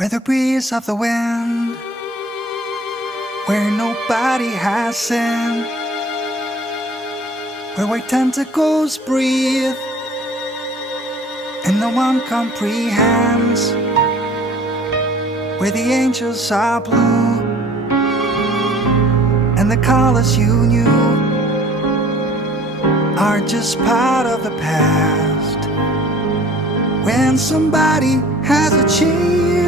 Where the breeze of the wind, where nobody has sinned, where white tentacles breathe and no one comprehends, where the angels are blue and the colors you knew are just part of the past. When somebody has a chance,